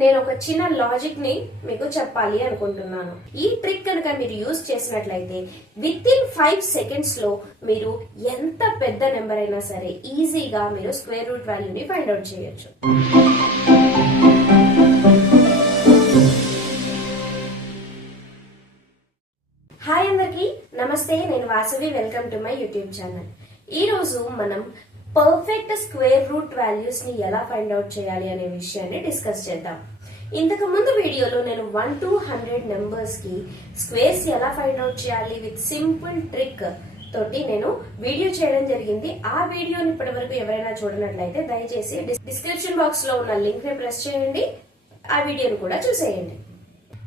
నేను ఒక చిన్న లాజిక్ ని మీకు చెప్పాలి అనుకుంటున్నాను. ఈ ట్రిక్ కనుక మీరు యూజ్ చేసినట్లయితే విత్ ఇన్ 5 సెకండ్స్ లో మీరు ఎంత పెద్ద నెంబర్ అయినా సరే ఈజీగా మీరు స్క్వేర్ రూట్ వాల్యూని ఫైండ్ అవుట్ చేయొచ్చు. హాయ్ అందరికి నమస్తే, నేను Vasavi. Welcome to my YouTube channel. ఈ రోజు మనం పర్ఫెక్ట్ స్క్వేర్ రూట్ వాల్యూస్ ని ఎలా ఫైండ్ అవుట్ చేయాలి అనే విషయాన్ని డిస్కస్ చేద్దాం. ఇంతకు ముందు వీడియోలో నేను 1 to 100 నెంబర్స్ కి స్క్వేర్స్ ఎలా ఫైండ్ అవుట్ చేయాలి విత్ సింపుల్ ట్రిక్ తోటి నేను వీడియో చేయడం జరిగింది. ఆ వీడియోని ఇప్పటి వరకు ఎవరైనా చూడనట్లయితే దయచేసి డిస్క్రిప్షన్ బాక్స్ లో ఉన్న లింక్ ని ప్రెస్ చేయండి, ఆ వీడియోని కూడా చూసేయండి.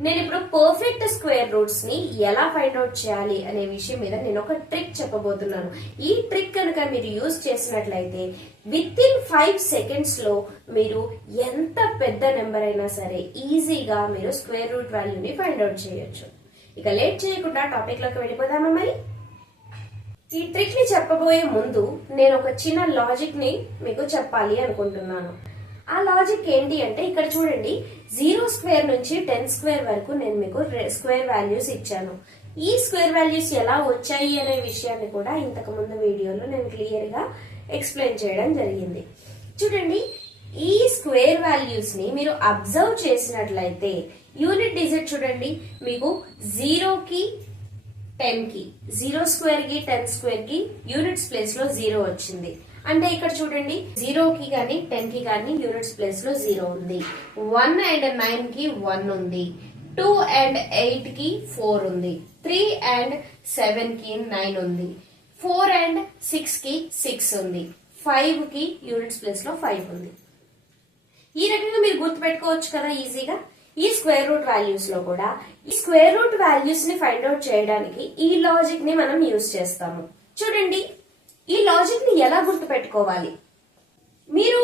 నేను ఇప్పుడు పర్ఫెక్ట్ స్క్వేర్ రూట్స్ ని ఎలా ఫైండ్ అవుట్ చేయాలి అనే విషయం మీద నేను ఒక ట్రిక్ చెప్పబోతున్నాను. ఈ ట్రిక్ కనుక మీరు యూజ్ చేసినట్లయితే విత్ ఇన్ 5 సెకండ్స్ లో మీరు ఎంత పెద్ద నెంబర్ అయినా సరే ఈజీగా మీరు స్క్వేర్ రూట్ వాల్యూని ఫైండ్ అవుట్ చేయొచ్చు. ఇక లేట్ చేయకుండా టాపిక్ లోకి వెళ్ళిపోదామా మరి? ఈ ట్రిక్ ని చెప్పబోయే ముందు నేను ఒక చిన్న లాజిక్ ని మీకు చెప్పాలి అనుకుంటున్నాను. ఆ లాజిక్ ఏంటి అంటే, ఇక్కడ చూడండి, 0 స్క్వేర్ నుంచి 10 స్క్వేర్ వరకు నేను మీకు స్క్వేర్ వాల్యూస్ ఇచ్చాను. ఈ స్క్వేర్ వాల్యూస్ ఎలా వచ్చాయి అనే విషయాన్ని కూడా ఇంతకు ముందు వీడియోలో నేను క్లియర్ గా ఎక్స్ప్లెయిన్ చేయడం జరిగింది. చూడండి, ఈ స్క్వేర్ వాల్యూస్ ని మీరు అబ్జర్వ్ చేసినట్లయితే యూనిట్ డిజిట్ చూడండి, మీకు 0 కి 10 కి 0 స్క్వేర్ కి 10 స్క్వేర్ కి యూనిట్స్ ప్లేస్ లో 0 వచ్చింది. అంటే ఇక్కడ చూడండి, 0 కి కానీ 10 కి కానీ యూనిట్స్ ప్లేస్ లో 0 ఉంది. 1 అండ్ 9 కి 1 ఉంది. 2 అండ్ 8 కి 4 ఉంది. 3 అండ్ 7 కి 9 ఉంది. 4 అండ్ 6 కి 6 ఉంది. 5 కి యూనిట్స్ ప్లేస్ లో 5 ఉంది. ఈ రకంగా మీరు గుర్తుపెట్టుకోవచ్చు కదా ఈజీగా. ఈ స్క్వేర్ రూట్ వాల్యూస్ లో కూడా ఈ స్క్వేర్ రూట్ వాల్యూస్ ని ఫైండ్ అవుట్ చేయడానికి ఈ లాజిక్ ని మనం యూజ్ చేస్తాము. చూడండి, ఈ లాజిక్ ని ఎలా గుర్తు పెట్టుకోవాలి? మీరు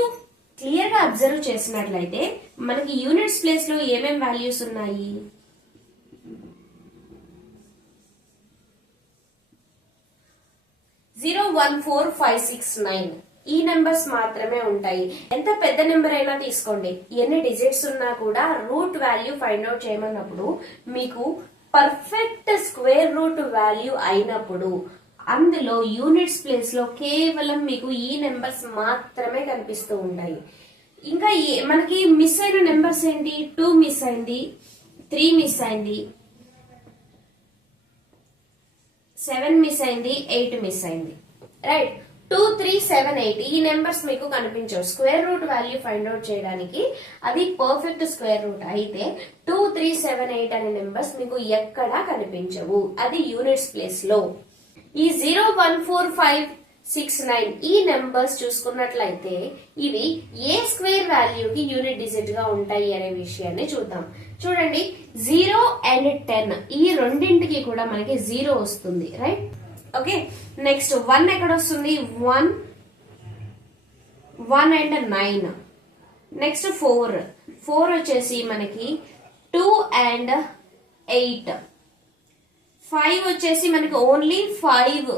క్లియర్ గా అబ్జర్వ్ చేసినట్లయితే మనకి యూనిట్స్ ప్లేస్ లో ఏమేం వాల్యూస్ ఉన్నాయి? 0, 1, 4, 5, 6, 9 ఈ నెంబర్స్ మాత్రమే ఉంటాయి. ఎంత పెద్ద నెంబర్ అయినా తీసుకోండి, ఎన్ని డిజిట్స్ ఉన్నా కూడా రూట్ వాల్యూ ఫైండ్ అవుట్ చేయమన్నప్పుడు మీకు పర్ఫెక్ట్ స్క్వేర్ రూట్ వాల్యూ అయినప్పుడు అందులో యూనిట్స్ ప్లేస్ లో కేవలం మీకు ఈ నెంబర్స్ మాత్రమే కనిపిస్తూ ఉంటాయి. ఇంకా మనకి మిస్ అయిన నెంబర్స్ ఏంటి? 2 మిస్ అయింది, 3 మిస్ అయింది, 7 మిస్ అయింది, 8 మిస్ అయింది. రైట్, 2, 3, 7, 8 ఈ నెంబర్స్ మీకు కనిపించవు. Square root value find out చేయడానికి అది పర్ఫెక్ట్ స్క్వేర్ రూట్ అయితే 2, 3, 7, 8 అనే నెంబర్స్ మీకు ఎక్కడా కనిపించవు, అది యూనిట్స్ ప్లేస్ లో. ఈ 0, 1, 4, 5, 6, 9 ఈ నెంబర్స్ చూసుకున్నట్లయితే ఇవి ఏ స్క్వేర్ వాల్యూకి యూనిట్ డిజిట్ గా ఉంటాయి అనే విషయాన్ని చూద్దాం. చూడండి, 0 అండ్ 10 ఈ రెండింటికి కూడా మనకి 0 వస్తుంది. Right, okay. నెక్స్ట్ 1 ఎక్కడ వస్తుంది? 1 అండ్ 9. నెక్స్ట్ 4 వచ్చేసి మనకి 2 అండ్ 8. 5 వచ్చేసి మనకి ఓన్లీ 5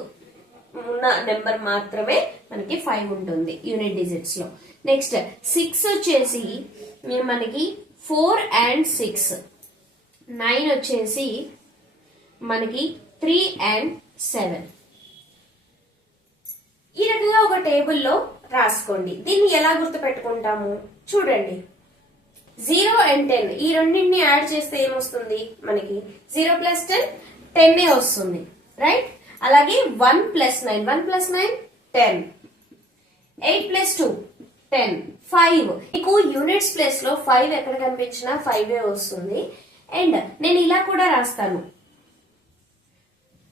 ఉన్న నెంబర్ మాత్రమే మనకి 5 ఉంటుంది యూనిట్ డిజిట్స్ లో. నెక్స్ట్ 6 వచ్చేసి మనకి 4 అండ్ 6. 9 వచ్చేసి మనకి 3 అండ్ 7. ఈ రకంగా ఒక టేబుల్లో రాసుకోండి. దీన్ని ఎలా గుర్తు పెట్టుకుంటాము? చూడండి, 0 అండ్ 10 ఈ రెండింటిని యాడ్ చేస్తే ఏమొస్తుంది? మనకి 0 ప్లస్ 10 10 వస్తుంది. రైట్, అలాగే 1 ప్లస్ 9 1 ప్లస్ 9 10. 8 ప్లస్ 2 10. 5 మీకు యూనిట్స్ ప్లేస్ లో 5 ఎక్కడ కనిపించినా 5 వస్తుంది. అండ్ నేను ఇలా కూడా రాస్తాను,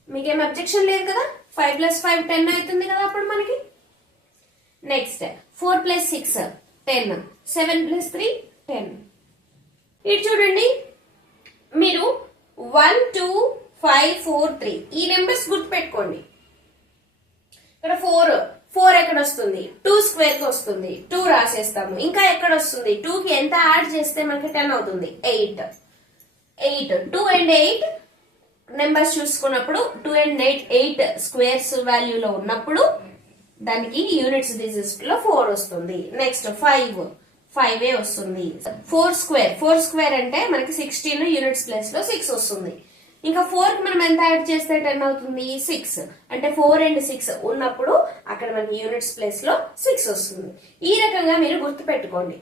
మీకేం అబ్జెక్షన్ లేదు కదా? 5 ప్లస్ 5 10 అవుతుంది కదా అప్పుడు మనకి. Next 4 plus 6 10. 7 ప్లస్ 3 10. ఇటు చూడండి, మీరు 1, 2, 5, 4, 3 ఈ నెంబర్స్ గుర్తుపెట్టుకోండి. ఇక్కడ 4 ఎక్కడ వస్తుంది? 2 స్క్వేర్ కి వస్తుంది, 2 రాసేస్తాము. ఇంకా ఎక్కడ వస్తుంది? 2 కి ఎంత యాడ్ చేస్తే మనకి 10 అవుతుంది? 8. 2 అండ్ 8 నెంబర్స్ చూసుకున్నప్పుడు 2 అండ్ 8 స్క్వేర్స్ వాల్యూలో ఉన్నప్పుడు దానికి యూనిట్స్ డిజిట్ లో 4 వస్తుంది. నెక్స్ట్ 5 5 వస్తుంది. 4 స్క్వేర్ అంటే మనకి 16 యూనిట్స్ ప్లేస్ లో 6 వస్తుంది. ఇంకా 4 కి మనం ఎంత యాడ్ చేస్తే 10 అవుతుంది, 6. అంటే 4 and 6 ఉన్నప్పుడు అక్కడ మనకి యూనిట్స్ ప్లేస్ లో 6 వస్తుంది. ఈ రకంగా మీరు గుర్తు పెట్టుకోండి.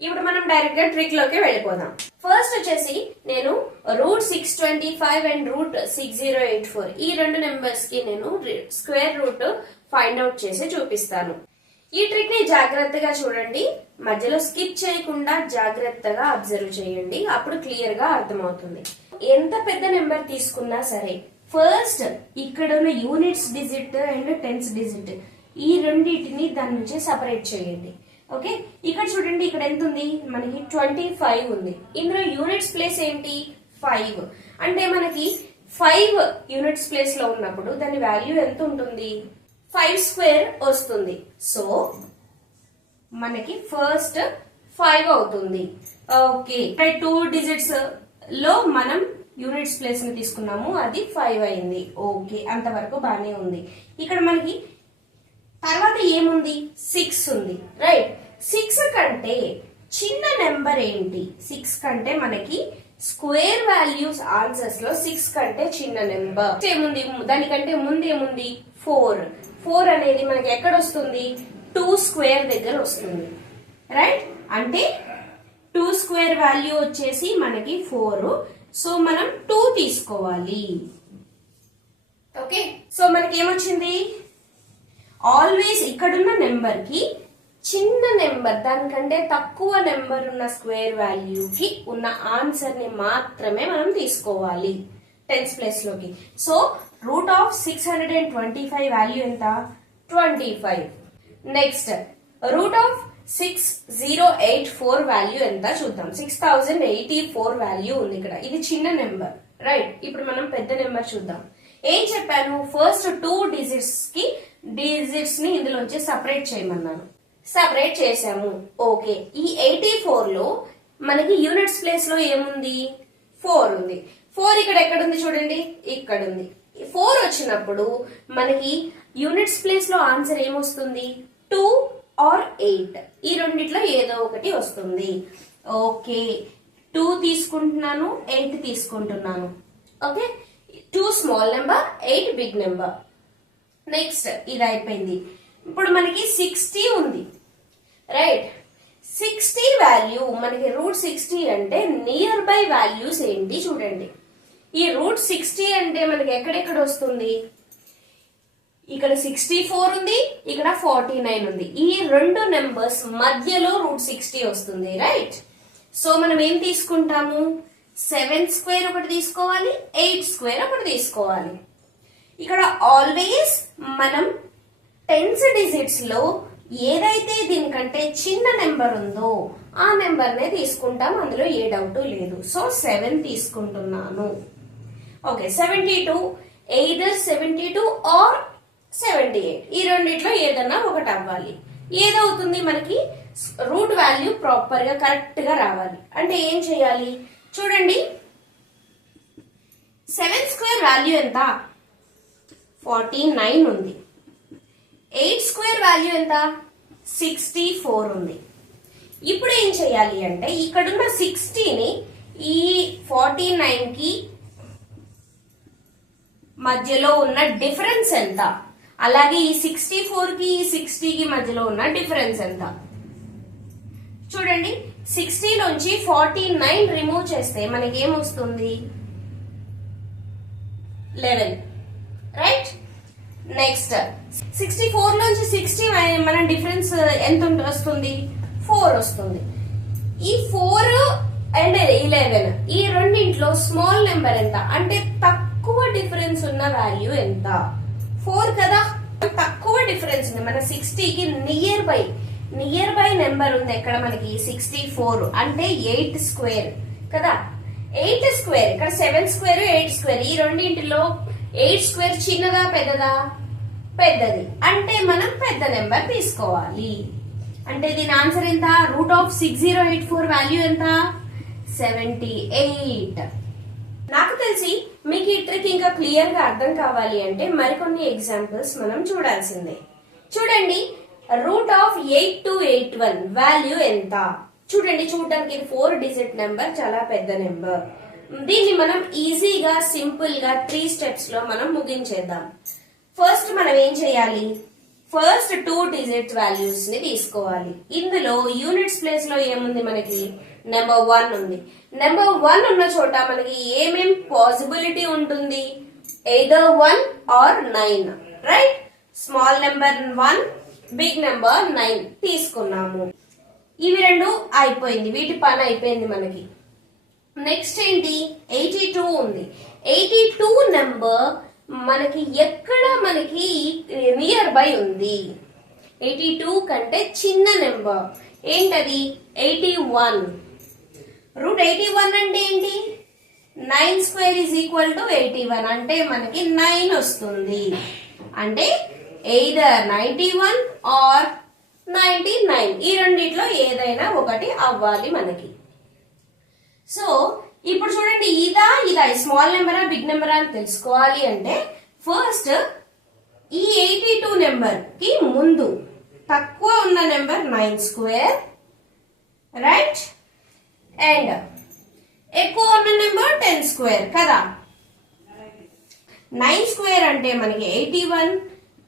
ఇప్పుడు మనం డైరెక్ట్ గా ట్రిక్ లోకి వెళ్ళిపోదాం. ఫస్ట్ వచ్చేసి నేను √625 అండ్ √6084 ఈ రెండు నెంబర్స్ కి నేను స్క్వేర్ రూట్ ఫైండ్ అవుట్ చేసి చూపిస్తాను. ఈ ట్రిక్ ని జాగ్రత్తగా చూడండి, మధ్యలో స్కిప్ చేయకుండా జాగ్రత్తగా అబ్జర్వ్ చేయండి, అప్పుడు క్లియర్ గా అర్థమవుతుంది. ఎంత పెద్ద నెంబర్ తీసుకున్నా సరే ఫస్ట్ ఇక్కడ ఉన్న units digit and tens digit ఈ రెండింటిని దాని నుంచి సపరేట్ చేయండి. ఓకే, ఇక్కడ చూడండి, ఇక్కడ ఎంత ఉంది మనకి 25 ఉంది. ఇందులో యూనిట్స్ ప్లేస్ ఏంటి 5. అంటే మనకి 5 యూనిట్స్ ప్లేస్ లో ఉన్నప్పుడు దాని వాల్యూ ఎంత ఉంటుంది 5 స్క్వేర్ వస్తుంది. సో మనకి ఫస్ట్ 5 అవుతుంది. ఓకే, 2 డిజిట్స్ లో మనం యూనిట్స్ ప్లేస్ ని తీసుకున్నాము, అది 5 అయింది. ఓకే, అంతవరకు బానే ఉంది. ఇక్కడ మనకి తర్వాత ఏముంది 6 ఉంది, రైట్? 6 కంటే చిన్న నెంబర్ ఏంటి? 6 కంటే మనకి స్క్వేర్ వాల్యూస్ ఆన్సర్స్ లో 6 కంటే చిన్న నెంబర్ ఏముంది? దానికంటే ముందు ఏముంది 4 అనేది మనకి ఎక్కడ వస్తుంది 2 స్క్వేర్ దగ్గర వస్తుంది, రైట్? అంటే 2 స్క్వేర్ వాల్యూ వచ్చేసి మనకి 4. సో మనం 2 తీసుకోవాలి. ఓకే, సో మనకి ఏమొచ్చింది? ఆల్వేస్ ఇక్కడున్న నెంబర్ కి చిన్న నెంబర్ దానికంటే తక్కువ నెంబర్ ఉన్న స్క్వేర్ వాల్యూ కి ఉన్న ఆన్సర్ ని మాత్రమే మనం తీసుకోవాలి టెన్స్ ప్లేస్ లోకి. సో √625 వాల్యూ ఎంత 25. నెక్స్ట్ √6084 వాల్యూ ఎంత చూద్దాం. 6084 వాల్యూ ఉంది ఇక్కడ, ఇది చిన్న నెంబర్, రైట్? ఇప్పుడు మనం పెద్ద నెంబర్ చూద్దాం. ఏం చెప్పాను? ఫస్ట్ 2 డిజిట్స్ ని ఇందులోంచి సపరేట్ చేయమన్నాను. సపరేట్ చేసాము. ఓకే, ఈ 84 లో మనకి యూనిట్స్ ప్లేస్ లో ఏముంది 4 ఉంది. 4 ఇక్కడ ఎక్కడుంది చూడండి, ఇక్కడ ఉంది. 4 వచ్చినప్పుడు మనకి యూనిట్స్ ప్లేస్ లో ఆన్సర్ ఏమొస్తుంది 2 or 8 ఈ రెండిట్లో ఏదో ఒకటి వస్తుంది. ఓకే, 2 తీసుకుంటున్నాను, 8 తీసుకుంటున్నాను. Okay, 2 small number, 8 big number. Next ఇది అయిపోయింది. ఇప్పుడు మనకి 60 ఉంది, రైట్? 60 వాల్యూ మనకి √60 అంటే నియర్ బై వాల్యూస్ ఏంటి చూడండి. ఈ √60 అంటే మనకి ఎక్కడెక్కడ వస్తుంది? ఇక్కడ 64 ఉంది, ఇక్కడ 49 ఉంది. ఈ రెండు నెంబర్స్ మధ్యలో √60 వస్తుంది, రైట్? సో మనం ఏం తీసుకుంటాము 7 స్క్వేర్ ఒకటి తీసుకోవాలి, 8 స్క్వేర్ ఒకటి తీసుకోవాలి. ఇక్కడ ఆల్వేస్ మనం టెన్స్ డిజిట్స్ లో ఏదైతే దీనికంటే చిన్న నెంబర్ ఉందో ఆ నెంబర్ నే తీసుకుంటాం, అందులో ఏ డౌట్ లేదు. సో 7 తీసుకుంటున్నాను. ఓకే, 72 either 72 or 78 ఈ రెండిట్లో ఏదన్నా ఒకటి అవ్వాలి. ఏదవుతుంది మనకి రూట్ వాల్యూ ప్రాపర్ గా కరెక్ట్ గా రావాలి. అంటే ఏం చేయాలి చూడండి, 7 స్క్వేర్ వాల్యూ ఎంత 49 ఉంది. 8 స్క్వేర్ వాల్యూ ఎంత 64 ఉంది. ఇప్పుడు ఏం చేయాలి అంటే ఇక్కడున్న 60ని ఈ 49 కి మధ్యలో ఉన్న డిఫరెన్స్ ఎంత, అలాగే ఈ 64 కి 60 కి మధ్యలో ఉన్న డిఫరెన్స్ ఎంత చూడండి. 60 నుంచి 49 రిమూవ్ చేస్తే మనకి ఏమొస్తుంది 11, రైట్? నెక్స్ట్ 64 నుంచి 60 మన డిఫరెన్స్ ఎంత వస్తుంది 4 వస్తుంది. ఈ 4 అండ్ 11 ఈ రెండింట్లో స్మాల్ నెంబర్ ఎంత అంటే తక్కువ డిఫరెన్స్ ఉన్న వాల్యూ ఎంత 4 కదా. తక్కువ డిఫరెన్స్ ఉంది మన 60 కి నియర్ బై నెంబర్ ఉంది ఎక్కడ మనకి 64 అంటే 8 స్క్వేర్ కదా. 8 స్క్వేర్ ఇక్కడ 7 స్క్వేర్ 8 స్క్వేర్ ఈ రెండింటిలో 8 స్క్వేర్ చిన్నదా పెద్దదా పెద్దది, అంటే మనం పెద్ద నెంబర్ తీసుకోవాలి. అంటే దీని ఆన్సర్ ఎంత √6084 వాల్యూ ఎంత 78. నాకు తెలిసి మీకు ఈ ట్రిక్ ఇంకా క్లియర్ గా అర్థం కావాలి అంటే మరికొన్ని ఎగ్జాంపుల్స్ మనం చూడాల్సిందే. చూడండి రూట్ ఆఫ్ 8281 వాల్యూ ఎంత? చూడండి, చూడడానికి ఇది 4 డిజిట్ నెంబర్, చాలా పెద్ద నెంబర్. దీన్ని మనం ఈజీగా సింపుల్ గా 3 స్టెప్స్ లో మనం ముగించేద్దాం. ఫస్ట్ మనం ఏం చేయాలి, ఫస్ట్ 2 డిజిట్ వాల్యూస్ ని తీసుకోవాలి. ఇందులో యూనిట్స్ ప్లేస్ లో ఏముంది, మనకి నెంబర్ 1 ఉంది. నెంబర్ 1 ఉన్న చోట మనకి ఏమేం పాసిబిలిటీ ఉంటుంది, either 1 or 9, right? Small number 1, big number 9 తీసుకున్నాము. ఇవి రెండు అయిపోయింది, వీటి పని అయిపోయింది మనకి. నెక్స్ట్ ఏంటి, 82 ఉంది. 82 నెంబర్ మనకి ఎక్కడ మనకి నియర్ బై ఉంది, 82 కంటే చిన్న నెంబర్ ఏంటది, 81. రూట్ 81 అంటే ఏంటి, 9 స్క్వేర్ ఈజ్ ఈక్వల్ టు 81 అంటే మనకి 9 వస్తుంది. అంటే ఎయిదర్ 91 ఆర్ 99, ఈ రెండిట్లో ఏదైనా ఒకటి అవ్వాలి మనకి. సో ఇప్పుడు చూడండి, ఇదా స్మాల్ నెంబరా బిగ్ నెంబరా అని తెలుసుకోవాలి అంటే ఫస్ట్ ఈ 82 నెంబర్ కి ముందు తక్కువ ఉన్న నెంబర్ 9 స్క్వేర్, రైట్? అండ్ ఎక్కువ ఉన్న నెంబర్ 10 స్క్వేర్ కదా. 9 స్క్వేర్ అంటే మనకి 81,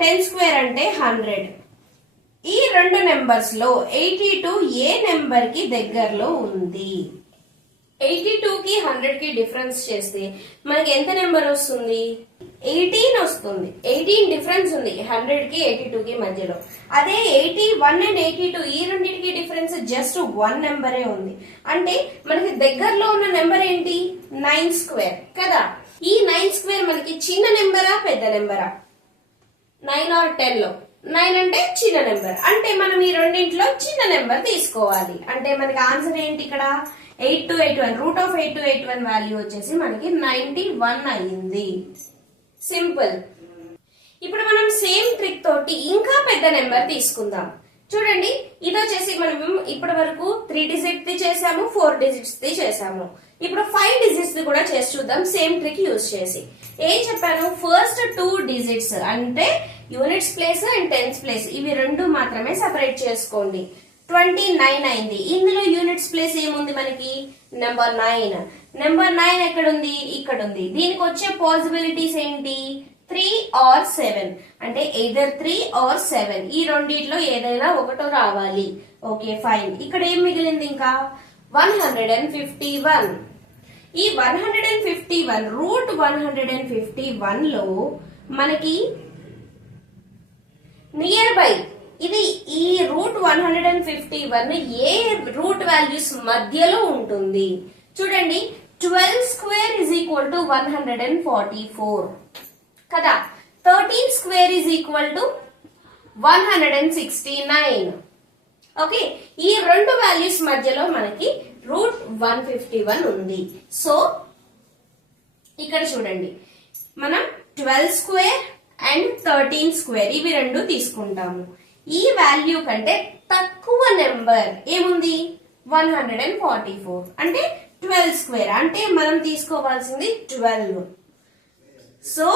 10 స్క్వేర్ అంటే 100. ఈ రెండు నెంబర్స్ లో 82 ఏ నెంబర్ కి దగ్గరలో ఉంది? 82 కి 100 కి డిఫరెన్స్ చేస్తే మనకి ఎంత నెంబర్ వస్తుంది, 18 వస్తుంది. 18 డిఫరెన్స్ ఉంది 100 కి 82 కి మధ్యలో. అదే 81 అండ్ 82 ఈ రెండింటికి డిఫరెన్స్ జస్ట్ 1 నెంబరే ఉంది. అంటే మనకి దగ్గరలో ఉన్న నెంబర్ ఏంటి, 9 స్క్వేర్ కదా. ఈ 9 స్క్వేర్ మనకి చిన్న నెంబరా పెద్ద నెంబరా? 9 ఆర్ 10 లో 9 అంటే చిన్న నెంబర్, అంటే మనం ఈ రెండింటిలో చిన్న నెంబర్ తీసుకోవాలి. అంటే మనకి ఆన్సర్ ఏంటి ఇక్కడ, 8281. రూట్ ఆఫ్ 8281 వాల్యూ వచ్చేసి మనకి 91 అయింది. సింపుల్. ఇప్పుడు మనం సేమ్ ట్రిక్ తోటి ఇంకా పెద్ద నెంబర్ తీసుకుందాం. చూడండి, ఇది వచ్చేసి మనం ఇప్పటి వరకు 3 డిజిట్ ది చేసాము, 4 డిజిట్స్ ది చేసాము. ఇప్పుడు 5 డిజిట్స్ ది కూడా చేసి చూద్దాం సేమ్ ట్రిక్ యూజ్ చేసి. ఏం చెప్పాను, ఫస్ట్ 2 డిజిట్స్ అంటే units place and tens place, ఇవి రెండు మాత్రమే సెపరేట్ చేసుకోండి. 29 అయింది. ఇందులో యూనిట్స్ ప్లేస్ ఏముంది మనకి, నెంబర్ 9. నెంబర్ 9 ఎక్కడ ఉంది, ఇక్కడ ఉంది. దీనికి వచ్చే పాసిబిలిటీస్ ఏంటి, 3 ఆర్ 7, అంటే ఎయిదర్ 3 ఆర్ 7, ఈ రెండిట్లో ఏదైనా ఒకటో రావాలి. Okay fine. ఇక్కడ ఏం మిగిలింది ఇంకా, 151. ఈ 151 రూట్ 151 లో మనకి నియర్ బై ఇది ఈ రూట్ 151 ఏ రూట్ వాల్యూస్ మధ్యలో ఉంటుంది? చూడండి, 12 స్క్వేర్ ఇజ్ ఈక్వల్ టు 144 కదా. 13 square is equal to 169. Okay, ఈ రెండు వాల్యూస్ మధ్యలో మనకి రూట్ 151 ఉంది. సో ఇక్కడ చూడండి, మనం 12 స్క్వేర్ అండ్ 13 స్క్వేర్ ఇవి రెండు తీసుకుంటాము. ఈ వాల్యూ కంటే తక్కువ నెంబర్ ఏముంది, 144, అంటే 12 స్క్వేర్, అంటే మనం తీసుకోవాల్సింది 12. సో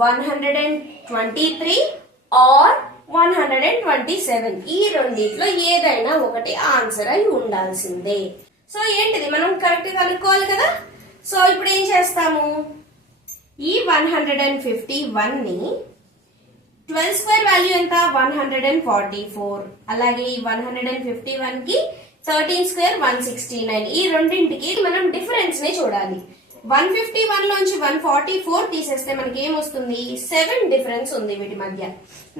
123 ఆర్ 127, ఈ రెండిట్లో ఏదైనా ఒకటి ఆన్సర్ అయి ఉండాల్సిందే. సో ఏంటిది, మనం కరెక్ట్ కనుక్కోవాలి కదా. సో ఇప్పుడు ఏం చేస్తాము, ఈ 151 ని 12 స్క్వేర్ వాల్యూ ఎంత, 144. అలాగే ఈ 151 కి 13 స్క్వేర్ 169, ఈ రెండింటికి మనం డిఫరెన్స్ ని చూడాలి. 151 లోంచి 144 తీసేస్తే మనకి ఏమొస్తుంది, 7 డిఫరెన్స్ ఉంది వీటి మధ్య.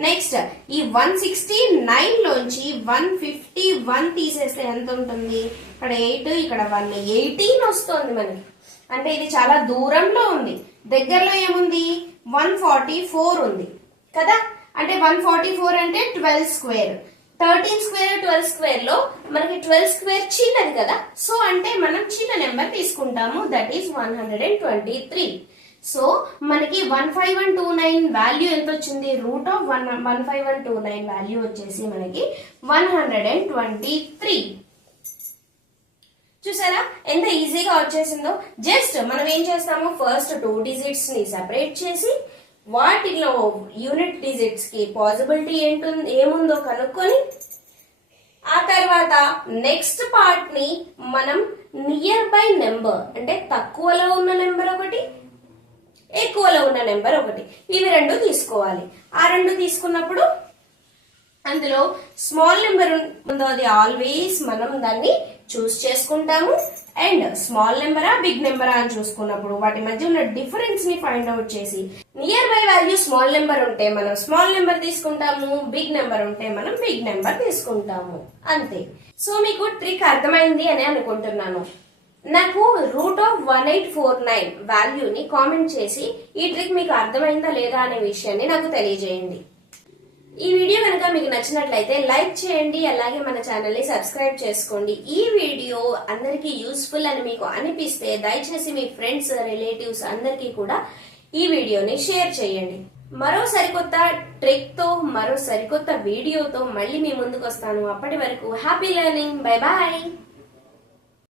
నెక్స్ట్ ఈ 169 లోంచి 151 తీసేస్తే ఎంత ఉంటుంది, ఇక్కడ 8, ఇక్కడ 1, 18 వస్తుంది మనకి. అంటే ఇది చాలా దూరంలో ఉంది. దగ్గరలో ఏముంది, 144 ఉంది కదా. అంటే 144 అంటే 12 స్క్వేర్, 13 స్క్వేర్ 12 స్క్వేర్ లో మనకి 12 స్క్వేర్ చిన్నది కదా. సో అంటే మనం చిన్న నెంబర్ తీసుకుంటాము, దట్ ఈస్ 123. సో మనకి 15129 వాల్యూ ఎంత వచ్చింది, రూట్ ఆఫ్ 15129 వాల్యూ వచ్చేసి మనకి 123. చూసారా ఎంత ఈజీగా వచ్చేసిందో. జస్ట్ మనం ఏం చేస్తాము, ఫస్ట్ 2 డిజిట్స్ ని సెపరేట్ చేసి వాటిలో యూనిట్ డిజిట్స్ కి పాసిబిలిటీ ఏముందో కనుక్కొని ఆ తర్వాత నెక్స్ట్ పార్ట్ ని మనం నియర్ బై నెంబర్ అంటే తక్కువలో ఉన్న నెంబర్ ఒకటి ఎక్కువలో ఉన్న నెంబర్ ఒకటి ఇవి రెండు తీసుకోవాలి. ఆ రెండు తీసుకున్నప్పుడు అందులో స్మాల్ నెంబర్ ఉందో అది ఆల్వేస్ మనం దాన్ని చూస్ చేసుకుంటాము. అండ్ స్మాల్ నెంబరా బిగ్ నెంబరా అని చూసుకున్నప్పుడు వాటి మధ్య ఉన్న డిఫరెన్స్ ని ఫైండ్ అవుట్ చేసి near by value small number ఉంటే మనం స్మాల్ నెంబర్ తీసుకుంటాము, బిగ్ నెంబర్ ఉంటే మనం బిగ్ నెంబర్ తీసుకుంటాము. అంతే. సో మీకు ట్రిక్ అర్థమైంది అని అనుకుంటున్నాను. నాకు √1849 వాల్యూని కామెంట్ చేసి ఈ ట్రిక్ మీకు అర్థమైందా లేదా అనే విషయాన్ని నాకు తెలియజేయండి. ఈ వీడియో కనుక మీకు నచ్చినట్లయితే లైక్ చేయండి, అలాగే మన ఛానల్ ని సబ్స్క్రైబ్ చేసుకోండి. ఈ వీడియో అందరికీ యూస్ఫుల్ అని మీకు అనిపిస్తే దయచేసి మీ ఫ్రెండ్స్, రిలేటివ్స్ అందరికీ కూడా ఈ వీడియోని షేర్ చేయండి. మరో సరికొత్త ట్రిక్ తో, మరో సరికొత్త వీడియోతో మళ్ళీ మీ ముందుకు వస్తాను. అప్పటి వరకు హ్యాపీ లెర్నింగ్. Bye bye.